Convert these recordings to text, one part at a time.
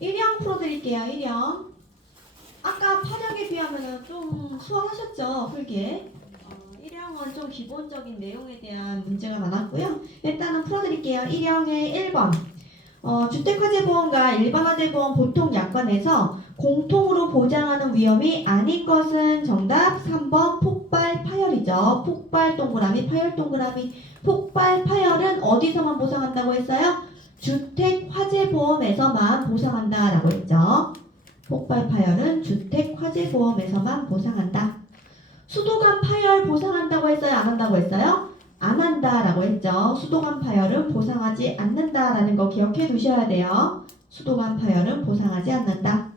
1형 풀어드릴게요. 1형. 아까 파력에 비하면 좀 수월하셨죠? 풀기에. 1형은 좀 기본적인 내용에 대한 문제가 많았고요. 일단은 풀어드릴게요. 1형의 1번. 주택화재보험과 일반화재보험 보통 약관에서 공통으로 보장하는 위험이 아닌 것은 정답 3번 폭발 파열이죠. 폭발 동그라미 파열 동그라미. 폭발 파열은 어디서만 보상한다고 했어요? 주택화재보험에서만 보상한다라고 했죠. 폭발 파열은 주택화재보험에서만 보상한다. 수도관 파열 보상한다고 했어요? 안 한다고 했어요? 안 한다라고 했죠. 수도관 파열은 보상하지 않는다라는 거 기억해 두셔야 돼요. 수도관 파열은 보상하지 않는다.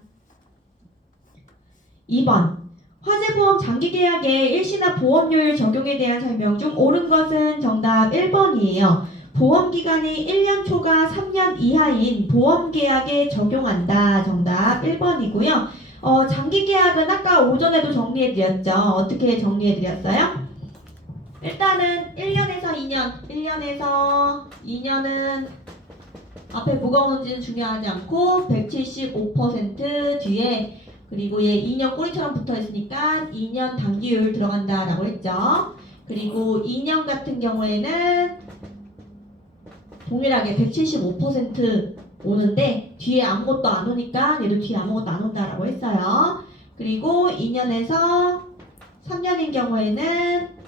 2번. 화재보험 장기계약의 일시나 보험료율 적용에 대한 설명 중 옳은 것은 정답 1번이에요. 보험기간이 1년 초과 3년 이하인 보험계약에 적용한다. 정답 1번이고요. 장기계약은 아까 오전에도 정리해드렸죠. 어떻게 정리해드렸어요? 일단은 1년에서 2년, 1년에서 2년은 앞에 뭐가 오는지는 중요하지 않고 175% 뒤에 그리고 얘 2년 꼬리처럼 붙어 있으니까 2년 단기율 들어간다라고 했죠. 그리고 2년 같은 경우에는 동일하게 175% 오는데 뒤에 아무것도 안 오니까 얘도 뒤에 아무것도 안 온다라고 했어요. 그리고 2년에서 3년인 경우에는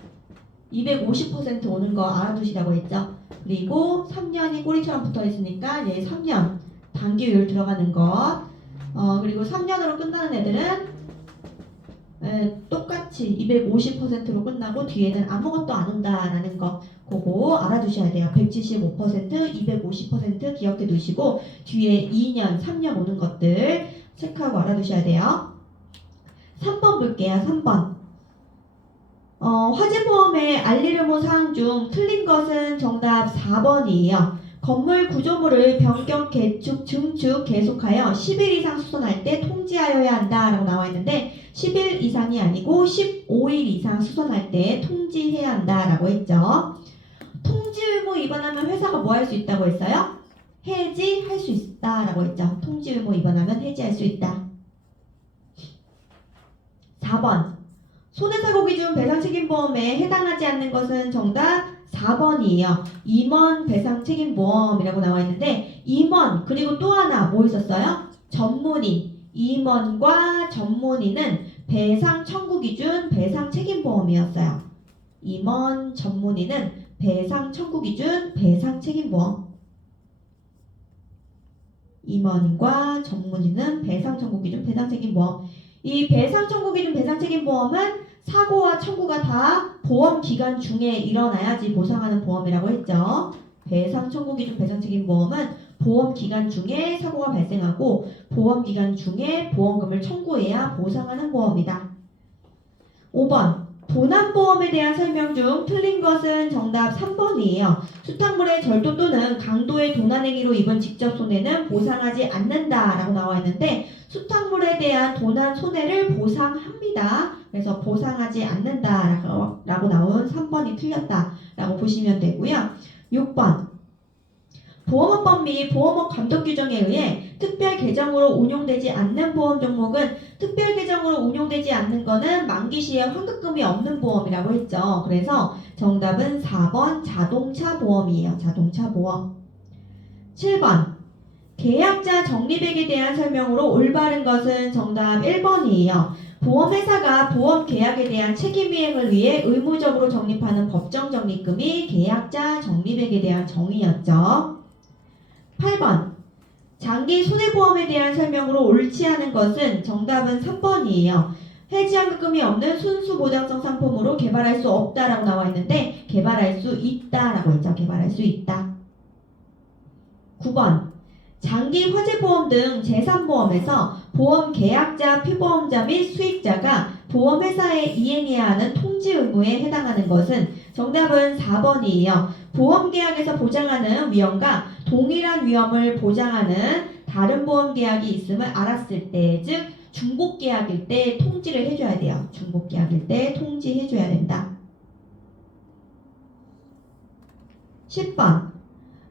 250% 오는 거 알아두시라고 했죠. 그리고 3년이 꼬리처럼 붙어 있으니까 얘 3년 단기율 들어가는 것. 그리고 3년으로 끝나는 애들은 똑같이 250%로 끝나고 뒤에는 아무것도 안 온다라는 거 그거 알아두셔야 돼요. 175%, 250% 기억해 두시고 뒤에 2년, 3년 오는 것들 체크하고 알아두셔야 돼요. 3번 볼게요. 3번. 화재보험의 알리르모 사항 중 틀린 것은 정답 4번이에요. 건물 구조물을 변경, 개축, 증축 계속하여 10일 이상 수선할 때 통지하여야 한다라고 나와 있는데 10일 이상이 아니고 15일 이상 수선할 때 통지해야 한다라고 했죠. 통지 의무 위반하면 회사가 뭐 할 수 있다고 했어요? 해지할 수 있다라고 했죠. 통지 의무 위반하면 해지할 수 있다. 4번. 손해사고 기준 배상책임보험에 해당하지 않는 것은 정답 4번이에요. 임원 배상책임보험이라고 나와 있는데 임원 그리고 또 하나 뭐 있었어요? 전문의. 임원과 전문의는 배상 청구 기준 배상책임보험이었어요. 임원 전문의는 배상 청구 기준 배상책임보험. 임원과 전문의는 배상 청구 기준 배상책임보험. 이 배상 청구 기준 배상책임보험은 사고와 청구가 다 보험 기간 중에 일어나야지 보상하는 보험이라고 했죠. 배상 청구 기준 배상책임보험은 보험 기간 중에 사고가 발생하고 보험 기간 중에 보험금을 청구해야 보상하는 보험이다. 5번. 도난보험에 대한 설명 중 틀린 것은 정답 3번이에요. 수탁물의 절도 또는 강도의 도난행위로 입은 직접 손해는 보상하지 않는다라고 나와 있는데 수탁물에 대한 도난 손해를 보상합니다. 그래서 보상하지 않는다라고 나온 3번이 틀렸다라고 보시면 되고요. 6번. 보험업법 및 보험업 감독 규정에 의해 특별 계정으로 운용되지 않는 보험 종목은 특별 계정으로 운용되지 않는 거는 만기 시에 환급금이 없는 보험이라고 했죠. 그래서 정답은 4번 자동차 보험이에요. 자동차 보험. 7번. 계약자 적립액에 대한 설명으로 올바른 것은 정답 1번이에요. 보험회사가 보험계약에 대한 책임이행을 위해 의무적으로 적립하는 법정 적립금이 계약자 적립액에 대한 정의였죠. 8번. 장기 손해보험에 대한 설명으로 옳지 않은 것은 정답은 3번이에요. 해지환급금이 없는 순수보장성 상품으로 개발할 수 없다라고 나와 있는데 개발할 수 있다라고 했죠. 개발할 수 있다. 9번. 장기 화재보험 등 재산보험에서 보험 계약자, 피보험자 및 수익자가 보험회사에 이행해야 하는 통지 의무에 해당하는 것은 정답은 4번이에요. 보험계약에서 보장하는 위험과 동일한 위험을 보장하는 다른 보험계약이 있음을 알았을 때, 즉 중복계약일 때 통지를 해줘야 돼요. 중복계약일 때 통지해줘야 된다. 10번.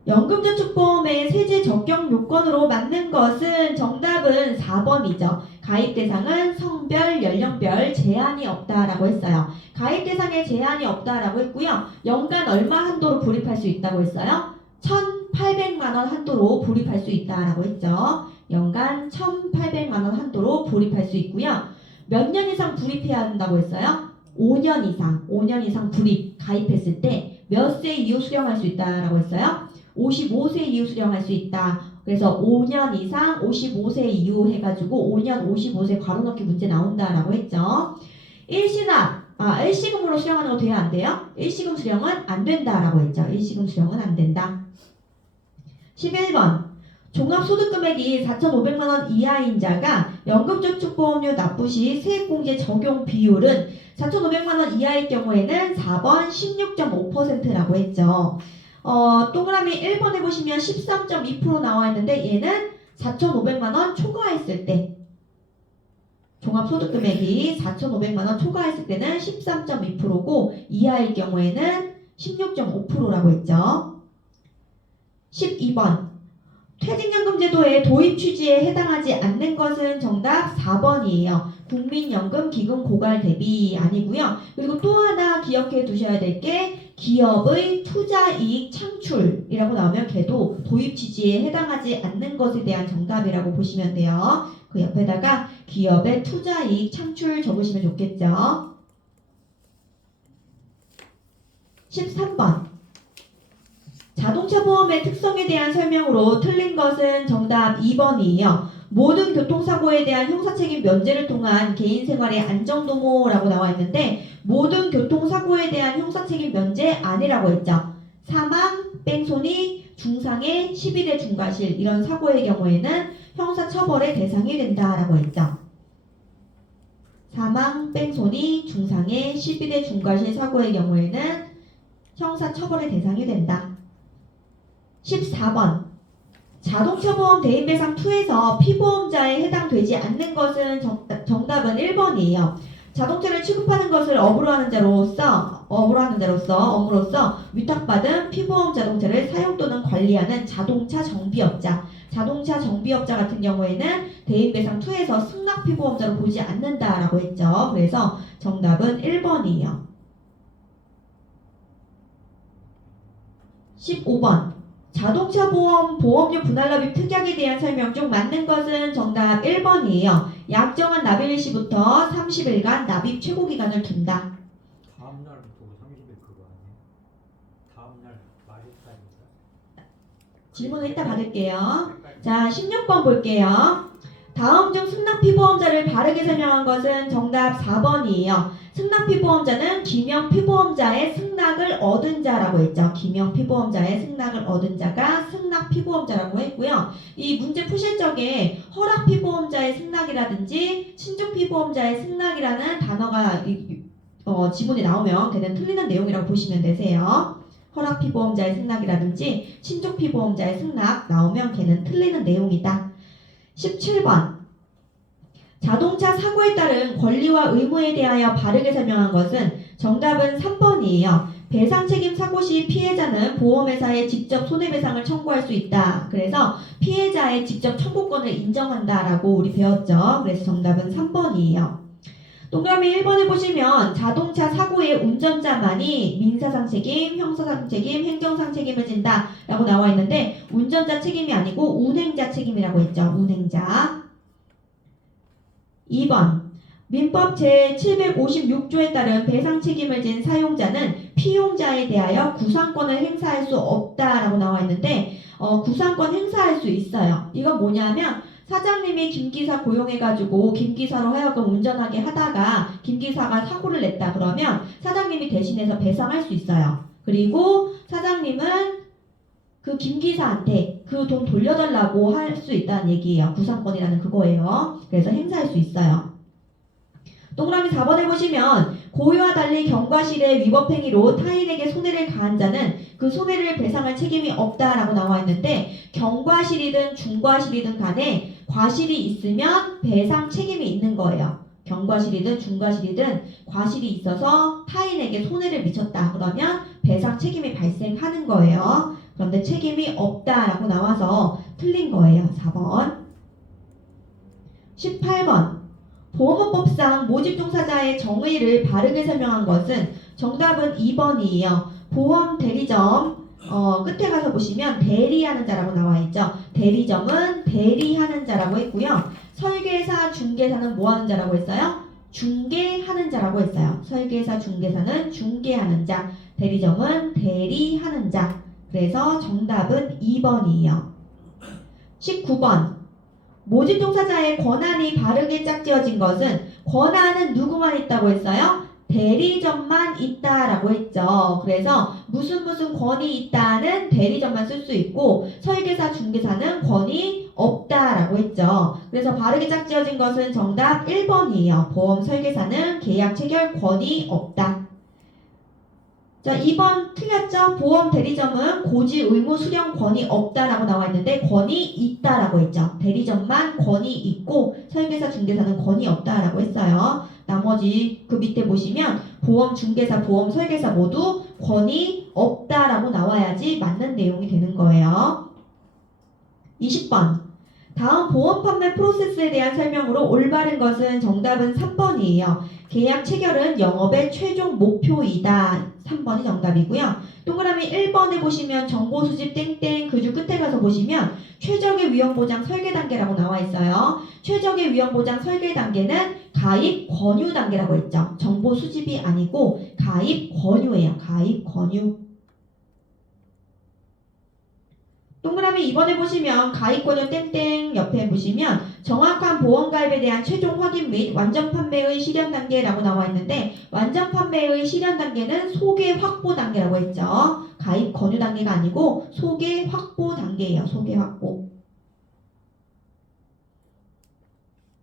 연금저축보험의 세제 적용 요건으로 맞는 것은 정답은 4번이죠. 가입 대상은 성별, 연령별 제한이 없다라고 했어요. 가입 대상에 제한이 없다라고 했고요. 연간 얼마 한도로 불입할 수 있다고 했어요? 1,800만 원 한도로 불입할 수 있다라고 했죠. 연간 1,800만 원 한도로 불입할 수 있고요. 몇 년 이상 불입해야 한다고 했어요? 5년 이상 불입 가입했을 때 몇 세 이후 수령할 수 있다라고 했어요? 55세 이후 수령할 수 있다. 그래서 5년 이상 55세 이후 해가지고 5년 55세 괄호넣기 문제 나온다라고 했죠. 일시금으로 수령하는 거 돼야 안 돼요? 일시금 수령은 안 된다라고 했죠. 일시금 수령은 안 된다. 11번 종합소득금액이 4,500만 원 이하인 자가 연금저축보험료 납부 시 세액공제 적용 비율은 4,500만 원 이하일 경우에는 4번 16.5%라고 했죠. 동그라미 1번에 보시면 13.2% 나와 있는데 얘는 4,500만 원 초과했을 때 종합소득금액이 4,500만 원 초과했을 때는 13.2%고 이하일 경우에는 16.5%라고 했죠. 12번 퇴직연금제도의 도입 취지에 해당하지 않는 것은 정답 4번이에요. 국민연금 기금 고갈 대비 아니고요. 그리고 또 하나 기억해 두셔야 될 게 기업의 투자이익 창출이라고 나오면 걔도 도입 취지에 해당하지 않는 것에 대한 정답이라고 보시면 돼요. 그 옆에다가 기업의 투자이익 창출 적으시면 좋겠죠. 13번 자동차 보험의 특성에 대한 설명으로 틀린 것은 정답 2번이에요. 모든 교통사고에 대한 형사책임 면제를 통한 개인생활의 안정도모라고 나와 있는데 모든 교통사고에 대한 형사책임 면제 아니라고 했죠. 사망, 뺑소니, 중상해, 12대 중과실 이런 사고의 경우에는 형사처벌의 대상이 된다라고 했죠. 사망, 뺑소니, 중상해, 12대 중과실 사고의 경우에는 형사처벌의 대상이 된다. 14번 자동차보험 대인배상 2에서 피보험자에 해당되지 않는 것은 정답은 1번이에요. 자동차를 취급하는 것을 업으로 하는 자로서 업무로서 위탁받은 피보험 자동차를 사용 또는 관리하는 자동차 정비업자 같은 경우에는 대인배상 2에서 승낙 피보험자로 보지 않는다라고 했죠. 그래서 정답은 1번이에요. 15번 자동차 보험 보험료 분할납입 특약에 대한 설명 중 맞는 것은 정답 1번이에요. 약정한 납입일 시부터 30일간 납입 최고 기간을 둔다. 다음 날부터 30일 그거 아니에요? 다음 날 말일까지인가? 질문을 이따 받을게요. 자, 16번 볼게요. 다음 중 승낙 피보험자를 바르게 설명한 것은 정답 4번이에요. 승낙 피보험자는 기명 피보험자의 승낙을 얻은 자라고 했죠. 기명 피보험자의 승낙을 얻은 자가 승낙 피보험자라고 했고요. 이 문제 푸실 적에 허락 피보험자의 승낙이라든지 신중 피보험자의 승낙이라는 단어가 지문에 나오면 걔는 틀리는 내용이라고 보시면 되세요. 허락 피보험자의 승낙이라든지 신중 피보험자의 승낙 나오면 걔는 틀리는 내용이다. 17번 자동차 사고에 따른 권리와 의무에 대하여 바르게 설명한 것은 정답은 3번이에요. 배상책임 사고 시 피해자는 보험회사에 직접 손해배상을 청구할 수 있다. 그래서 피해자의 직접 청구권을 인정한다라고 우리 배웠죠. 그래서 정답은 3번이에요. 동그라미 1번에 보시면 자동차 사고의 운전자만이 민사상책임, 형사상책임, 행정상책임을 진다 라고 나와 있는데 운전자 책임이 아니고 운행자 책임이라고 했죠. 운행자. 2번 민법 제756조에 따른 배상 책임을 진 사용자는 피용자에 대하여 구상권을 행사할 수 없다라고 나와 있는데 구상권 행사할 수 있어요. 이건 뭐냐면 사장님이 김기사 고용해가지고 김기사로 하여금 운전하게 하다가 김기사가 사고를 냈다 그러면 사장님이 대신해서 배상할 수 있어요. 그리고 사장님은 그 김기사한테 그 돈 돌려달라고 할 수 있다는 얘기예요. 구상권이라는 그거예요. 그래서 행사할 수 있어요. 동그라미 4번에 보시면 고의와 달리 경과실의 위법행위로 타인에게 손해를 가한 자는 그 손해를 배상할 책임이 없다라고 나와 있는데 경과실이든 중과실이든 간에 과실이 있으면 배상 책임이 있는 거예요. 경과실이든 중과실이든 과실이 있어서 타인에게 손해를 미쳤다 그러면 배상 책임이 발생하는 거예요. 그런데 책임이 없다라고 나와서 틀린 거예요. 4번. 18번. 보험업법상 모집 종사자의 정의를 바르게 설명한 것은 정답은 2번이에요. 보험 대리점 끝에 가서 보시면 대리하는 자라고 나와 있죠. 대리점은 대리하는 자라고 했고요. 설계사, 중개사는 뭐 하는 자라고 했어요? 중개하는 자라고 했어요. 설계사, 중개사는 중개하는 자, 대리점은 대리하는 자. 그래서 정답은 2번이에요. 19번. 모집 종사자의 권한이 바르게 짝지어진 것은 권한은 누구만 있다고 했어요? 대리점만 있다라고 했죠. 그래서 무슨 권이 있다는 대리점만 쓸 수 있고 설계사, 중개사는 권이 없다라고 했죠. 그래서 바르게 짝지어진 것은 정답 1번이에요. 보험 설계사는 계약 체결 권이 없다. 자, 2번 틀렸죠? 보험 대리점은 고지 의무 수령 권이 없다라고 나와 있는데 권이 있다라고 했죠. 대리점만 권이 있고 설계사, 중개사는 권이 없다라고 했어요. 나머지 그 밑에 보시면 보험 중개사, 보험 설계사 모두 권이 없다라고 나와야지 맞는 내용이 되는 거예요. 20번. 다음 보험 판매 프로세스에 대한 설명으로 올바른 것은 정답은 3번이에요. 계약 체결은 영업의 최종 목표이다. 3번이 정답이고요. 동그라미 1번에 보시면 정보 수집 땡땡 그 줄 끝에 가서 보시면 최적의 위험 보장 설계 단계라고 나와 있어요. 최적의 위험 보장 설계 단계는 가입 권유 단계라고 했죠. 정보 수집이 아니고 가입 권유예요. 가입 권유. 동그라미 2번에 보시면 가입 권유 땡땡 옆에 보시면 정확한 보험 가입에 대한 최종 확인 및 완전 판매의 실현 단계라고 나와 있는데 완전 판매의 실현 단계는 소개 확보 단계라고 했죠. 가입 권유 단계가 아니고 소개 확보 단계예요. 소개 확보.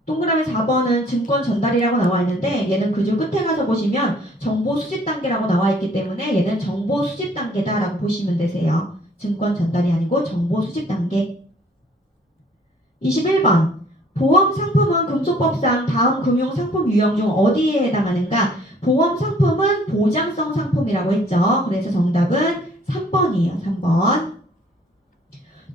동그라미 4번은 증권 전달이라고 나와 있는데 얘는 그 줄 끝에 가서 보시면 정보 수집 단계라고 나와 있기 때문에 얘는 정보 수집 단계다라고 보시면 되세요. 증권 전달이 아니고 정보 수집 단계. 21번. 보험 상품은 금속법상 다음 금융 상품 유형 중 어디에 해당하는가? 보험 상품은 보장성 상품이라고 했죠. 그래서 정답은 3번이에요. 3번.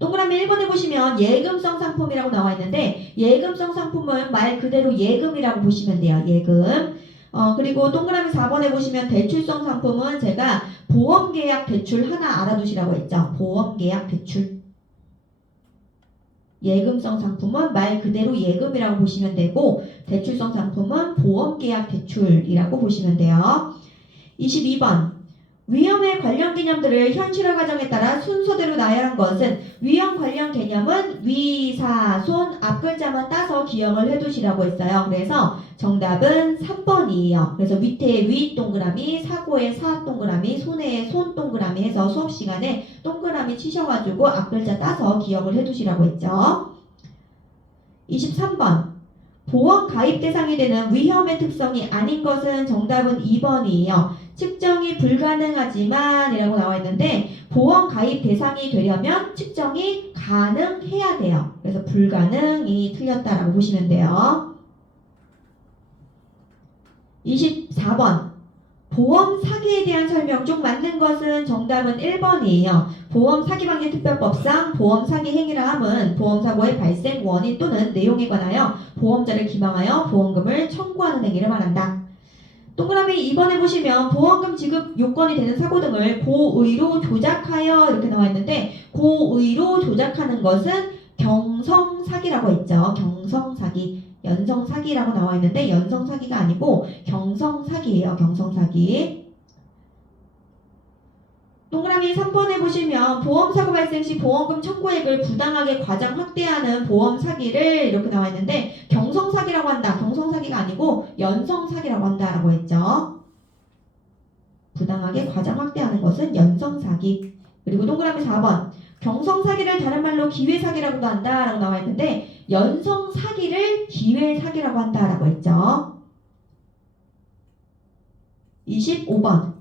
동그라미 1번에 보시면 예금성 상품이라고 나와 있는데 예금성 상품은 말 그대로 예금이라고 보시면 돼요. 예금. 그리고 동그라미 4번에 보시면 대출성 상품은 제가 보험계약 대출 하나 알아두시라고 했죠. 보험계약 대출. 예금성 상품은 말 그대로 예금이라고 보시면 되고 대출성 상품은 보험계약 대출이라고 보시면 돼요. 22번. 위험의 관련 개념들을 현실화 과정에 따라 순서대로 나열한 것은 위험 관련 개념은 위, 사, 손 앞글자만 따서 기억을 해두시라고 했어요. 그래서 정답은 3번이에요. 그래서 밑에 위 동그라미, 사고에 사 동그라미, 손에 손 동그라미 해서 수업 시간에 동그라미 치셔가지고 앞글자 따서 기억을 해두시라고 했죠. 23번. 보험 가입 대상이 되는 위험의 특성이 아닌 것은 정답은 2번이에요. 측정이 불가능하지만 이라고 나와 있는데 보험 가입 대상이 되려면 측정이 가능해야 돼요. 그래서 불가능이 틀렸다라고 보시면 돼요. 24번. 보험 사기에 대한 설명 중 맞는 것은 정답은 1번이에요. 보험 사기방지 특별법상 보험 사기 행위라 함은 보험 사고의 발생 원인 또는 내용에 관하여 보험자를 기망하여 보험금을 청구하는 행위를 말한다. 동그라미 2번에 보시면 보험금 지급 요건이 되는 사고 등을 고의로 조작하여 이렇게 나와 있는데 고의로 조작하는 것은 경성사기라고 했죠. 경성사기. 연성사기라고 나와 있는데 연성사기가 아니고 경성사기예요. 경성사기. 동그라미 3번에 보시면 보험사고 발생 시 보험금 청구액을 부당하게 과장 확대하는 보험사기를 이렇게 나와 있는데 경성사기라고 한다. 경성사기가 아니고 연성사기라고 한다라고 했죠. 부당하게 과장 확대하는 것은 연성사기. 그리고 동그라미 4번. 경성사기를 다른 말로 기회사기라고도 한다라고 나와 있는데 연성사기를 기회사기라고 한다라고 했죠. 25번.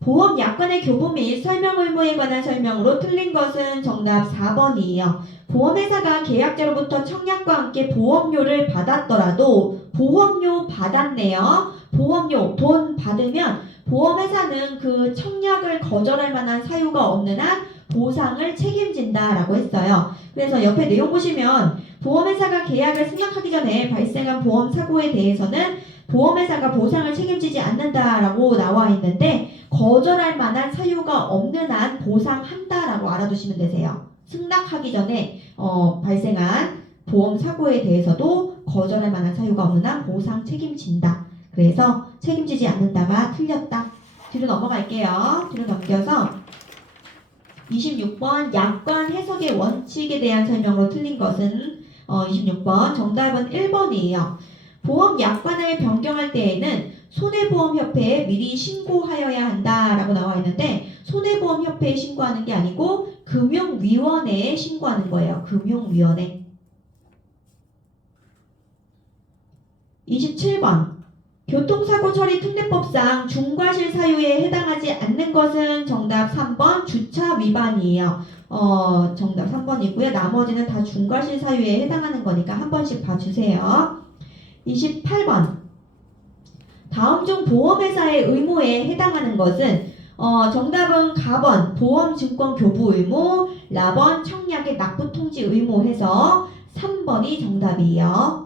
보험 약관의 교부 및 설명 의무에 관한 설명으로 틀린 것은 정답 4번이에요. 보험회사가 계약자로부터 청약과 함께 보험료를 받았더라도 보험료 받았네요. 보험료 돈 받으면 보험회사는 그 청약을 거절할 만한 사유가 없는 한 보상을 책임진다라고 했어요. 그래서 옆에 내용 보시면 보험회사가 계약을 승낙하기 전에 발생한 보험 사고에 대해서는 보험회사가 보상을 책임지지 않는다라고 나와 있는데 거절할 만한 사유가 없는 한 보상한다라고 알아두시면 되세요. 승낙하기 전에 발생한 보험 사고에 대해서도 거절할 만한 사유가 없는 한 보상 책임진다. 그래서 책임지지 않는다가 틀렸다. 뒤로 넘어갈게요. 뒤로 넘겨서 26번 약관 해석의 원칙에 대한 설명으로 틀린 것은 26번 정답은 1번이에요. 보험 약관을 변경할 때에는 손해보험협회에 미리 신고하여야 한다라고 나와 있는데 손해보험협회에 신고하는 게 아니고 금융위원회에 신고하는 거예요. 금융위원회. 27번 교통사고 처리 특례법상 중과실 사유에 해당하지 않는 것은 정답 3번 주차 위반이에요. 정답 3번이고요. 나머지는 다 중과실 사유에 해당하는 거니까 한 번씩 봐주세요. 28번 다음 중 보험회사의 의무에 해당하는 것은 정답은 가번 보험증권 교부 의무, 라번 청약의 납부 통지 의무 해서 3번이 정답이에요.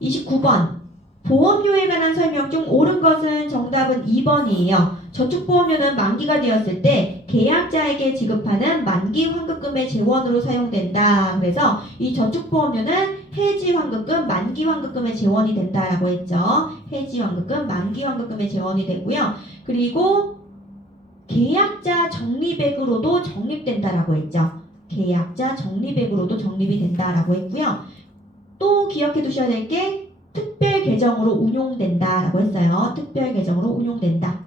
29번 보험료에 관한 설명 중 옳은 것은 정답은 2번이에요. 저축보험료는 만기가 되었을 때 계약자에게 지급하는 만기 환급금의 재원으로 사용된다. 그래서 이 저축보험료는 해지 환급금, 만기 환급금의 재원이 된다라고 했죠. 해지 환급금, 만기 환급금의 재원이 되고요. 그리고 계약자 적립액으로도 적립된다라고 했죠. 계약자 적립액으로도 적립이 된다라고 했고요. 또 기억해 두셔야 될 게 특별 계정으로 운용된다라고 했어요. 특별 계정으로 운용된다.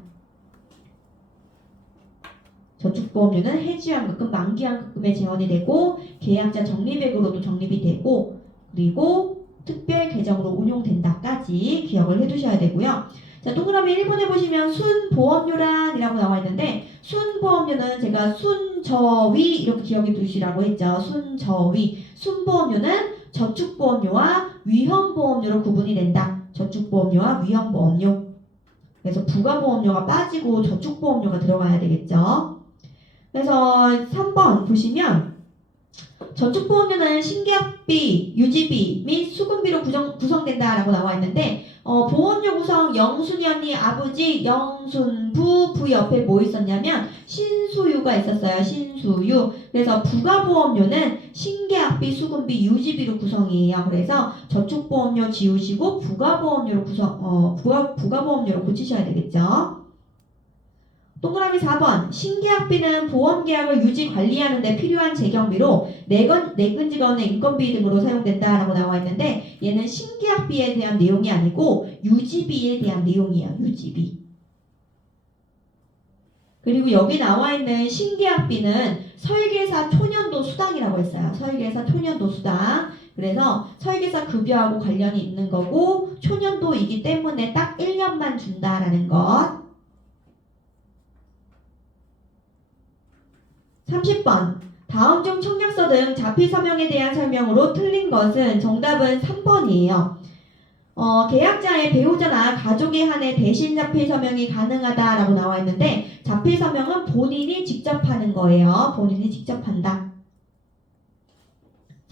저축보험료는 해지환급금, 만기환급금의 재원이 되고 계약자 적립액으로도 적립이 되고 그리고 특별 계정으로 운용된다까지 기억을 해두셔야 되고요. 자, 동그라미 1번에 보시면 순보험료란이라고 나와 있는데 순보험료는 제가 순저위 이렇게 기억해 두시라고 했죠. 순저위. 순보험료는 저축보험료와 위험보험료로 구분이 된다. 저축보험료와 위험보험료. 그래서 부가보험료가 빠지고 저축보험료가 들어가야 되겠죠. 그래서 3번 보시면 저축보험료는 신계약비, 유지비 및 수금비로 구성된다라고 나와 있는데 보험료 구성 영순이 아버지 영순부 부 옆에 뭐 있었냐면 신수유가 있었어요. 신수유. 그래서 부가보험료는 신계약비, 수금비, 유지비로 구성이에요. 그래서 저축보험료 지우시고 부가보험료로 부가보험료로 고치셔야 되겠죠. 동그라미 4번 신계약비는 보험계약을 유지 관리하는 데 필요한 재경비로 내근직원의 인건비 등으로 사용된다라고 나와 있는데 얘는 신계약비에 대한 내용이 아니고 유지비에 대한 내용이에요. 유지비. 그리고 여기 나와 있는 신계약비는 설계사 초년도 수당이라고 했어요. 설계사 초년도 수당. 그래서 설계사 급여하고 관련이 있는 거고 초년도이기 때문에 딱 1년만 준다라는 것. 30번 다음 중 청약서 등 자필서명에 대한 설명으로 틀린 것은 정답은 3번이에요. 계약자의 배우자나 가족에 한해 대신 자필서명이 가능하다라고 나와 있는데 자필서명은 본인이 직접 하는 거예요. 본인이 직접 한다.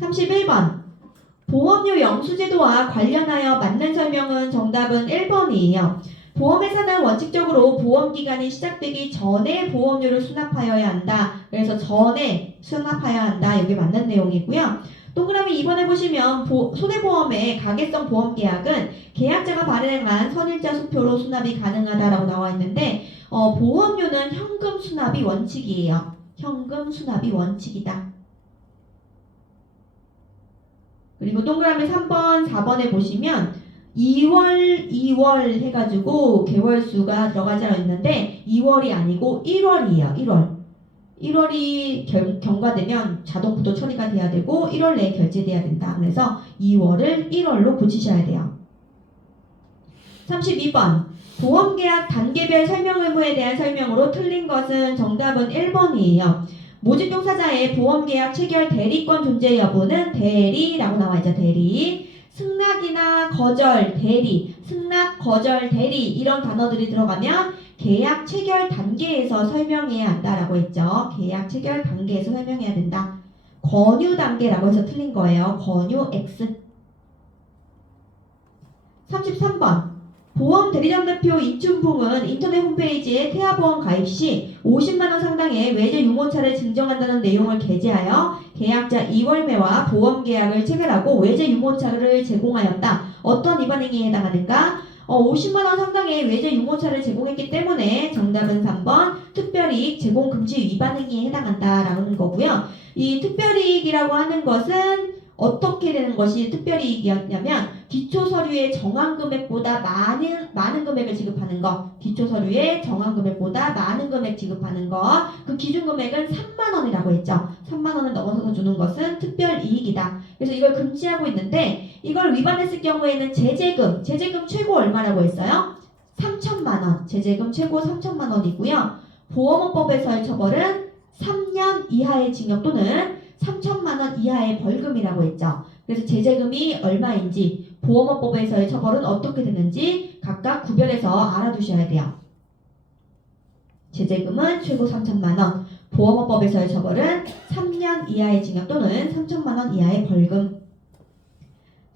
31번 보험료 영수제도와 관련하여 맞는 설명은 정답은 1번이에요. 보험회사는 원칙적으로 보험기간이 시작되기 전에 보험료를 수납하여야 한다. 그래서 전에 수납해야 한다. 여기 맞는 내용이고요. 동그라미 2번에 보시면 손해보험의 가계성 보험계약은 계약자가 발행한 선일자 수표로 수납이 가능하다라고 나와 있는데 보험료는 현금 수납이 원칙이에요. 현금 수납이 원칙이다. 그리고 동그라미 3번, 4번에 보시면 2월 해가지고 개월수가 들어가지 있는데 2월이 아니고 1월이에요. 1월이 경과되면 자동 부도 처리가 돼야 되고 1월 내에 결제돼야 된다. 그래서 2월을 1월로 고치셔야 돼요. 32번 보험계약 단계별 설명 의무에 대한 설명으로 틀린 것은 정답은 1번이에요. 모집 종사자의 보험계약 체결 대리권 존재 여부는 대리라고 나와 있죠. 대리. 승낙이나 거절, 대리, 승낙, 거절, 대리 이런 단어들이 들어가면 계약 체결 단계에서 설명해야 한다라고 했죠. 계약 체결 단계에서 설명해야 된다. 권유 단계라고 해서 틀린 거예요. 권유 X. 33번. 보험 대리점 대표 이춘풍은 인터넷 홈페이지에 태아보험 가입 시 50만원 상당의 외제 유모차를 증정한다는 내용을 게재하여 계약자 이월매와 보험 계약을 체결하고 외제 유모차를 제공하였다. 어떤 위반 행위에 해당하는가? 50만원 상당의 외제 유모차를 제공했기 때문에 정답은 3번 특별이익 제공 금지 위반 행위에 해당한다라는 거고요. 이 특별이익이라고 하는 것은 어떻게 되는 것이 특별이익이었냐면 기초 서류의 정한 금액보다 많은 금액을 지급하는 거. 기초 서류의 정한 금액보다 많은 금액 지급하는 거. 그 기준 금액은 3만 원이라고 했죠. 3만 원을 넘어서서 주는 것은 특별이익이다. 그래서 이걸 금지하고 있는데 이걸 위반했을 경우에는 제재금 최고 얼마라고 했어요? 3천만 원. 제재금 최고 3천만 원이고요. 보험업법에서의 처벌은 3년 이하의 징역 또는 3천만 원 이하의 벌금이라고 했죠. 그래서 제재금이 얼마인지 보험업법에서의 처벌은 어떻게 되는지 각각 구별해서 알아두셔야 돼요. 제재금은 최고 3천만 원, 보험업법에서의 처벌은 3년 이하의 징역 또는 3천만 원 이하의 벌금.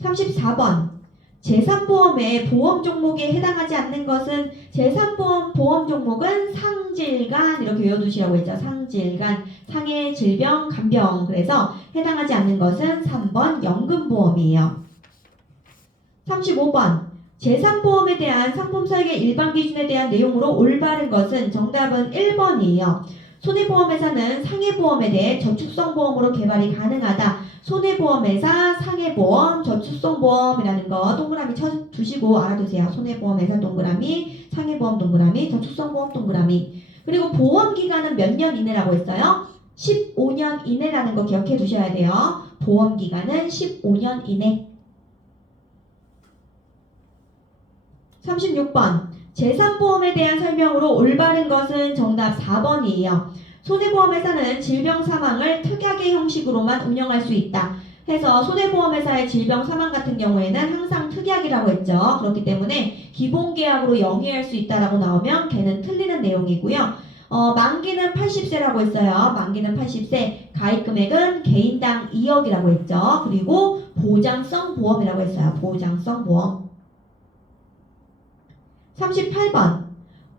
34번. 재산보험의 보험 종목에 해당하지 않는 것은 재산보험 종목은 상질간 이렇게 외워두시라고 했죠. 상질간, 상해, 질병, 간병. 그래서 해당하지 않는 것은 3번 연금보험이에요. 35번. 재산보험에 대한 상품설계 일반 기준에 대한 내용으로 올바른 것은 정답은 1번이에요. 손해보험회사는 상해보험에 대해 저축성보험으로 개발이 가능하다. 손해보험회사, 상해보험, 저축성보험이라는 거 동그라미 쳐두시고 알아두세요. 손해보험회사 동그라미, 상해보험 동그라미, 저축성보험 동그라미. 그리고 보험기간은 몇 년 이내라고 했어요? 15년 이내라는 거 기억해 두셔야 돼요. 보험기간은 15년 이내. 36번. 재산보험에 대한 설명으로 올바른 것은 정답 4번이에요. 손해보험회사는 질병 사망을 특약의 형식으로만 운영할 수 있다. 해서 손해보험회사의 질병 사망 같은 경우에는 항상 특약이라고 했죠. 그렇기 때문에 기본계약으로 영위할 수 있다라고 나오면 걔는 틀리는 내용이고요. 만기는 80세라고 했어요. 만기는 80세. 가입금액은 개인당 2억이라고 했죠. 그리고 보장성 보험이라고 했어요. 보장성 보험. 38번.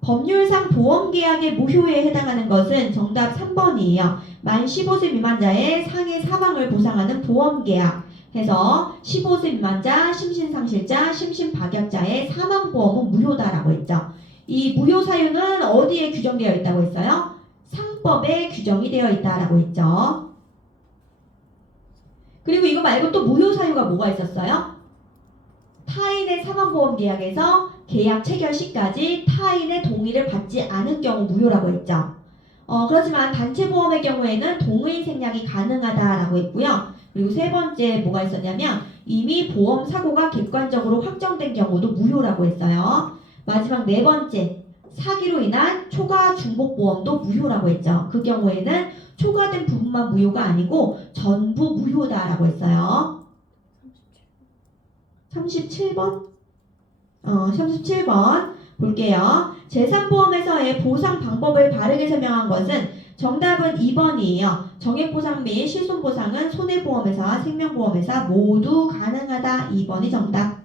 법률상 보험계약의 무효에 해당하는 것은 정답 3번이에요. 만 15세 미만자의 상해 사망을 보상하는 보험계약 해서 15세 미만자, 심신상실자, 심신박약자의 사망보험은 무효다라고 했죠. 이 무효 사유는 어디에 규정되어 있다고 했어요? 상법에 규정이 되어 있다라고 했죠. 그리고 이거 말고 또 무효 사유가 뭐가 있었어요? 타인의 사망보험 계약에서 계약 체결 시까지 타인의 동의를 받지 않은 경우 무효라고 했죠. 그렇지만 단체보험의 경우에는 동의 생략이 가능하다라고 했고요. 그리고 세 번째 뭐가 있었냐면 이미 보험 사고가 객관적으로 확정된 경우도 무효라고 했어요. 마지막 네 번째 사기로 인한 초과 중복보험도 무효라고 했죠. 그 경우에는 초과된 부분만 무효가 아니고 전부 무효다라고 했어요. 37번? 37번 볼게요. 재산보험에서의 보상 방법을 바르게 설명한 것은 정답은 2번이에요. 정액보상 및 실손보상은 손해보험회사, 생명보험회사 모두 가능하다. 2번이 정답.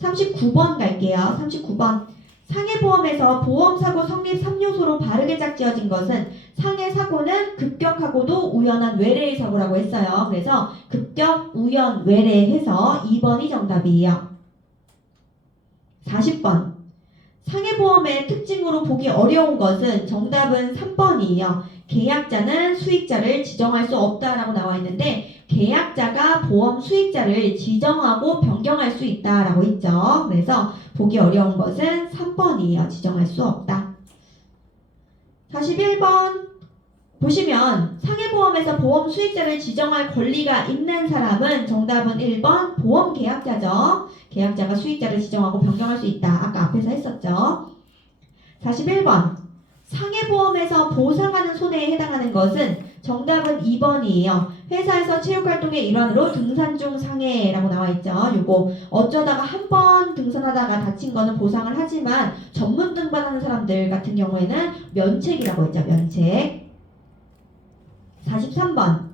39번 갈게요. 39번. 상해보험에서 보험사고 성립 3요소로 바르게 짝지어진 것은 상해사고는 급격하고도 우연한 외래의 사고라고 했어요. 그래서 급격, 우연, 외래 해서 2번이 정답이에요. 40번. 상해보험의 특징으로 보기 어려운 것은 정답은 3번이에요. 계약자는 수익자를 지정할 수 없다라고 나와 있는데 계약자가 보험 수익자를 지정하고 변경할 수 있다라고 했죠. 그래서 보기 어려운 것은 3번이에요. 지정할 수 없다. 41번 보시면 상해보험에서 보험 수익자를 지정할 권리가 있는 사람은 정답은 1번 보험 계약자죠. 계약자가 수익자를 지정하고 변경할 수 있다. 아까 앞에서 했었죠. 41번 상해보험에서 보상하는 손해에 해당하는 것은 정답은 2번이에요. 회사에서 체육활동의 일환으로 등산 중 상해라고 나와있죠. 요거 어쩌다가 한 번 등산하다가 다친 거는 보상을 하지만 전문 등반하는 사람들 같은 경우에는 면책이라고 했죠. 면책. 43번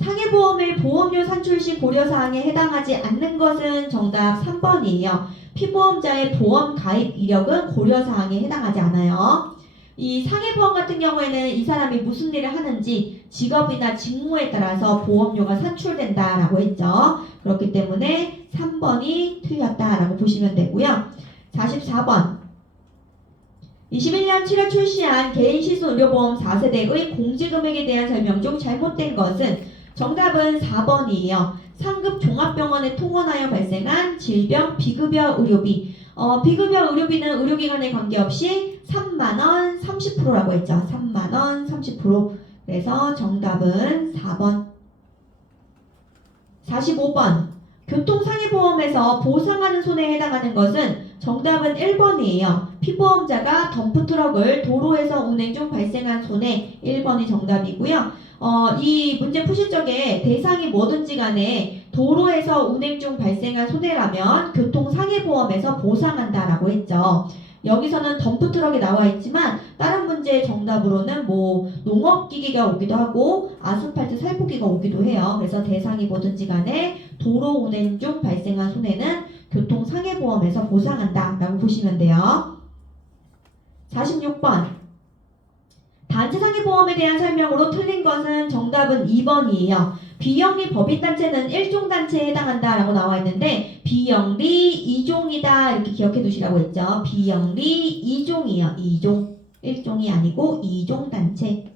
상해보험의 보험료 산출 시 고려사항에 해당하지 않는 것은 정답 3번이에요. 피보험자의 보험 가입 이력은 고려사항에 해당하지 않아요. 이 상해보험 같은 경우에는 이 사람이 무슨 일을 하는지 직업이나 직무에 따라서 보험료가 산출된다라고 했죠. 그렇기 때문에 3번이 틀렸다라고 보시면 되고요. 44번 21년 7월 출시한 개인시손의료보험 4세대의 공제금액에 대한 설명 중 잘못된 것은 정답은 4번이에요. 상급 종합병원에 통원하여 발생한 질병 비급여 의료비. 비급여 의료비는 의료기관에 관계없이 3만원 30%라고 했죠. 3만원 30%. 그래서 정답은 4번. 45번. 교통상해보험에서 보상하는 손해에 해당하는 것은 정답은 1번이에요. 피보험자가 덤프트럭을 도로에서 운행 중 발생한 손해 1번이 정답이고요. 이 문제 푸실 적에 대상이 뭐든지 간에 도로에서 운행 중 발생한 손해라면 교통상해보험에서 보상한다라고 했죠. 여기서는 덤프트럭이 나와 있지만 다른 문제의 정답으로는 뭐 농업기계가 오기도 하고 아스팔트 살포기가 오기도 해요. 그래서 대상이 뭐든지 간에 도로 운행 중 발생한 손해는 교통상해보험에서 보상한다라고 보시면 돼요. 46번 단체상해보험에 대한 설명으로 틀린 것은 정답은 2번이에요. 비영리 법인단체는 1종 단체에 해당한다라고 나와 있는데 비영리 2종이다 이렇게 기억해 두시라고 했죠. 비영리 2종이에요. 2종. 1종이 아니고 2종 단체.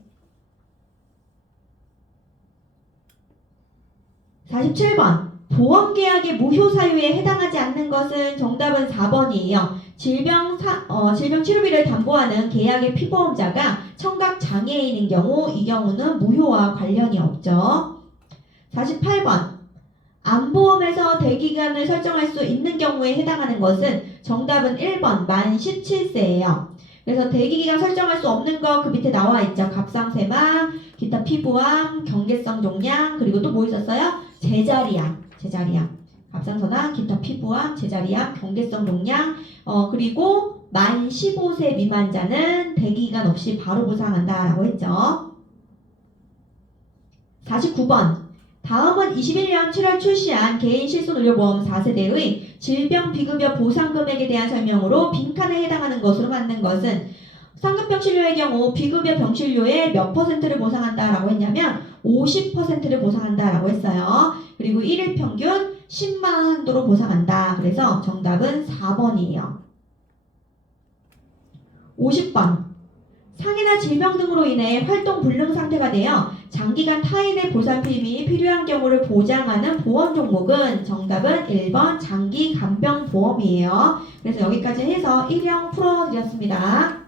47번 보험계약의 무효사유에 해당하지 않는 것은 정답은 4번이에요. 질병 치료비를 담보하는 계약의 피보험자가 청각장애인인 경우 이 경우는 무효와 관련이 없죠. 48번 암보험에서 대기간을 설정할 수 있는 경우에 해당하는 것은 정답은 1번 만 17세예요. 그래서 대기기간 설정할 수 없는 거 그 밑에 나와 있죠. 갑상쇠망, 기타 피부암, 경계성 종양, 그리고 또 뭐 있었어요? 제자리암. 갑상선암, 기타 피부암, 제자리암, 경계성 종양, 그리고 만 15세 미만자는 대기기간 없이 바로 보상한다라고 했죠. 49번 다음은 21년 7월 출시한 개인실손의료보험 4세대의 질병비급여 보상금액에 대한 설명으로 빈칸에 해당하는 것으로 맞는 것은 상급병실료의 경우 비급여 병실료의 몇 퍼센트를 보상한다라고 했냐면 50%를 보상한다라고 했어요. 그리고 1일 평균 10만 원 한도로 보상한다. 그래서 정답은 4번이에요. 50번 상해나 질병 등으로 인해 활동 불능 상태가 되어 장기간 타인의 보살핌이 필요한 경우를 보장하는 보험 종목은 정답은 1번 장기 간병보험이에요. 그래서 여기까지 해서 1형 풀어드렸습니다.